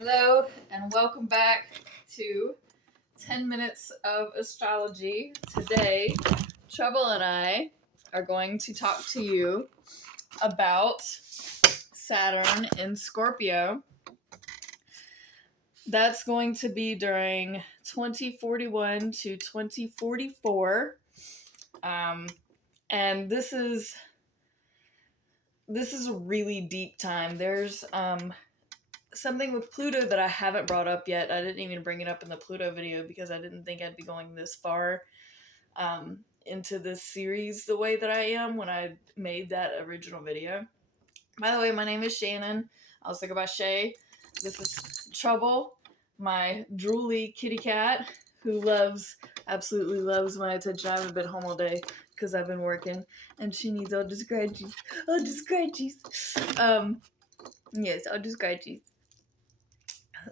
Hello, and welcome back to 10 Minutes of Astrology. Today, Trouble and I are going to talk to you about Saturn in Scorpio. That's going to be during 2041 to 2044. And this is a really deep time. There's something with Pluto that I haven't brought up yet. I didn't even bring it up in the Pluto video because I didn't think I'd be going this far into this series the way that I am when I made that original video. By the way, my name is Shannon. I was thinking about Shay. This is Trouble, my drooly kitty cat who absolutely loves my attention. I haven't been home all day because I've been working, and she needs all the scratchies. Yes, all the scratchies.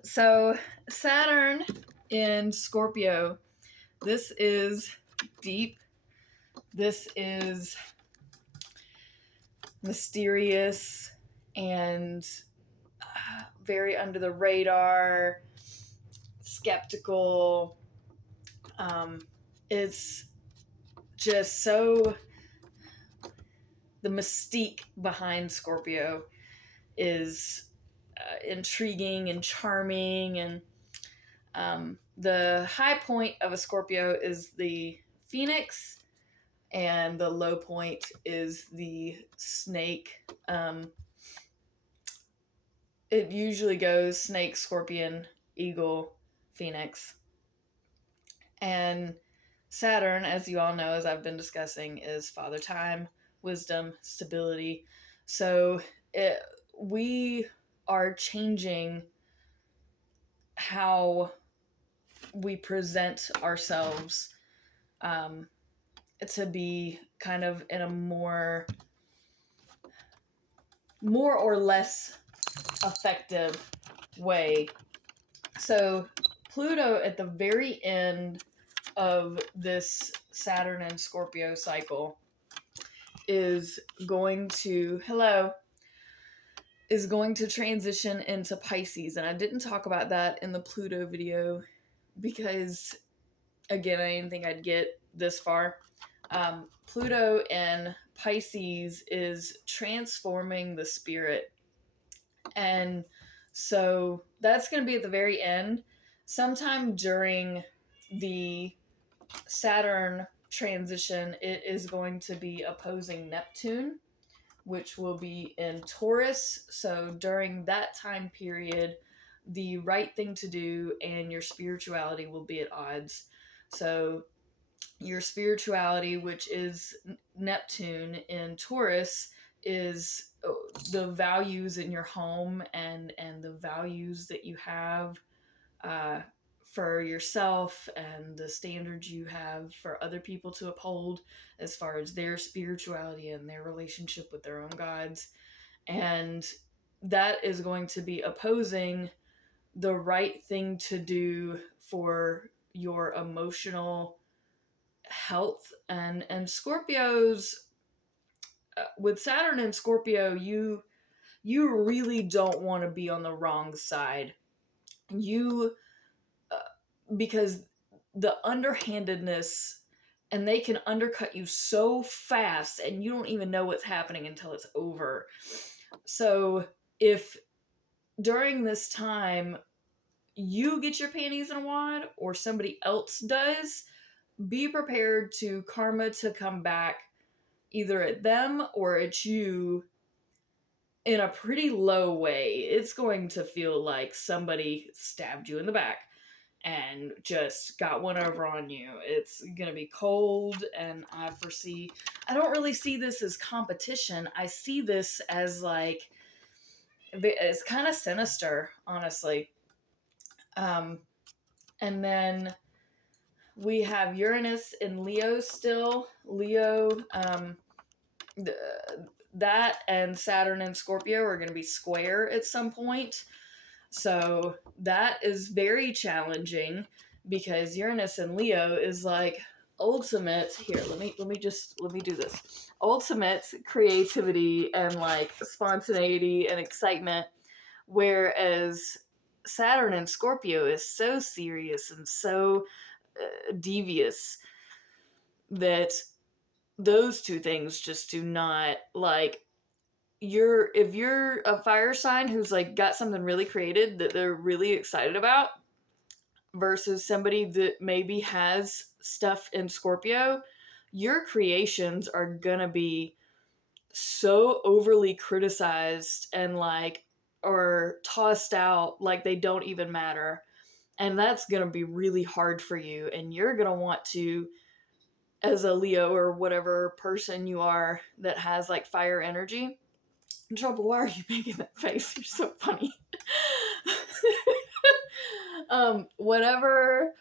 So, Saturn in Scorpio. This is deep. This is mysterious and very under the radar, skeptical. It's just so. The mystique behind Scorpio is intriguing and charming, and the high point of a Scorpio is the Phoenix, and the low point is the Snake. It usually goes Snake, Scorpion, Eagle, Phoenix. And Saturn, as you all know, as I've been discussing, is Father Time, wisdom, stability. So we are changing how we present ourselves to be kind of in a more or less effective way. So Pluto at the very end of this Saturn and Scorpio cycle is going to transition into Pisces. And I didn't talk about that in the Pluto video because, again, I didn't think I'd get this far. Pluto in Pisces is transforming the spirit. And so that's going to be at the very end. Sometime during the Saturn transition, it is going to be opposing Neptune, which will be in Taurus. So during that time period, the right thing to do and your spirituality will be at odds. So your spirituality, which is Neptune in Taurus, is the values in your home and the values that you have for yourself and the standards you have for other people to uphold as far as their spirituality and their relationship with their own gods. And that is going to be opposing the right thing to do for your emotional health. And Scorpios, with Saturn and Scorpio, you really don't want to be on the wrong side. Because the underhandedness, and they can undercut you so fast and you don't even know what's happening until it's over. So if during this time you get your panties in a wad or somebody else does, be prepared to karma to come back either at them or at you in a pretty low way. It's going to feel like somebody stabbed you in the back and just got one over on you. It's going to be cold, and I don't really see this as competition. I see this as it's kind of sinister, honestly. And then we have Uranus in Leo still. Leo, that and Saturn and Scorpio are going to be square at some point. So that is very challenging because Uranus and Leo is like ultimate. Here, let me do this. Ultimate creativity and like spontaneity and excitement, whereas Saturn in Scorpio is so serious and so devious that those two things just do not, like, if you're a fire sign who's like got something really created that they're really excited about versus somebody that maybe has stuff in Scorpio, your creations are gonna be so overly criticized and like, or tossed out like they don't even matter. And that's gonna be really hard for you. And you're gonna want to, as a Leo or whatever person you are that has like fire energy. Trouble, why are you making that face? You're so funny. Whatever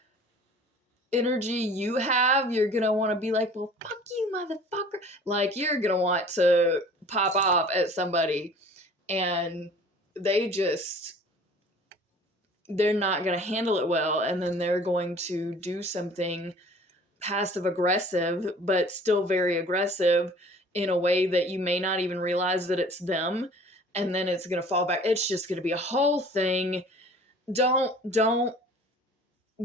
energy you have, you're gonna want to be like, well, fuck you, motherfucker. Like, you're gonna want to pop off at somebody, and they're not gonna handle it well, and then they're going to do something passive aggressive, but still very aggressive in a way that you may not even realize that it's them. And then it's gonna fall back. It's just gonna be a whole thing. Don't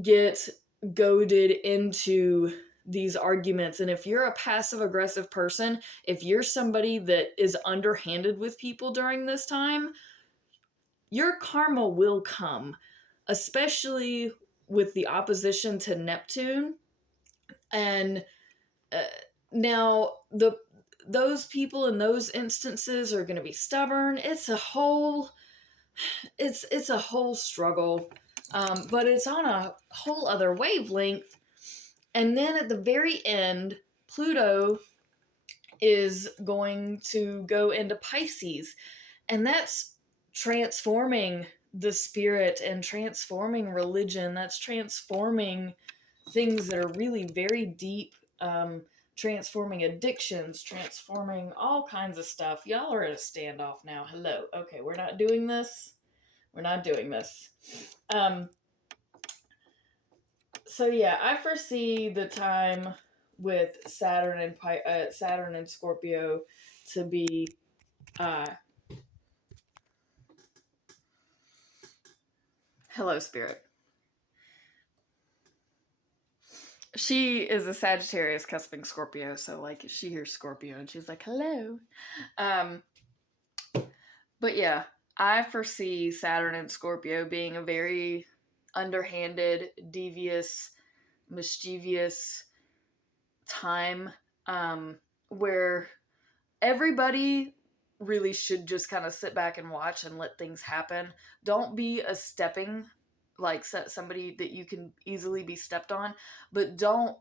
get goaded into these arguments. And if you're a passive aggressive person, if you're somebody that is underhanded with people during this time, your karma will come, especially with the opposition to Neptune. And now those people in those instances are going to be stubborn. It's a whole struggle, but it's on a whole other wavelength. And then at the very end, Pluto is going to go into Pisces, and that's transforming the spirit and transforming religion. That's transforming things that are really very deep, transforming addictions, transforming all kinds of stuff. Y'all are at a standoff now. Hello. Okay, we're not doing this. We're not doing this. So yeah, I foresee the time with Saturn and Scorpio to be hello, spirit. She is a Sagittarius cusping Scorpio, so like she hears Scorpio and she's like, hello. But yeah, I foresee Saturn and Scorpio being a very underhanded, devious, mischievous time, where everybody really should just kind of sit back and watch and let things happen. Don't be a stepping, like somebody that you can easily be stepped on, but don't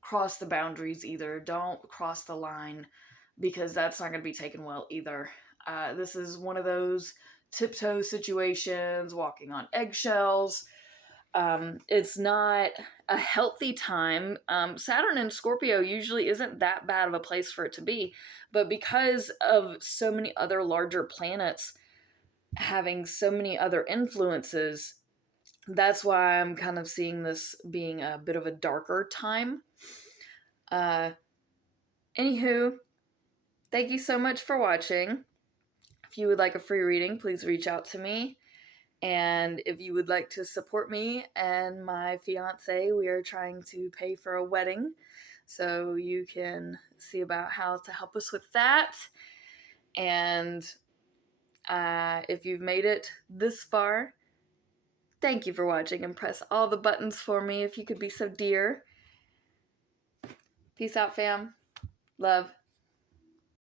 cross the boundaries either. Don't cross the line, because that's not going to be taken well either. This is one of those tiptoe situations, walking on eggshells. It's not a healthy time. Saturn in Scorpio usually isn't that bad of a place for it to be, but because of so many other larger planets having so many other influences, that's why I'm kind of seeing this being a bit of a darker time. Anywho, thank you so much for watching. If you would like a free reading, please reach out to me. And if you would like to support me and my fiance, we are trying to pay for a wedding. So you can see about how to help us with that. And if you've made it this far, thank you for watching, and press all the buttons for me if you could be so dear. Peace out, fam. Love.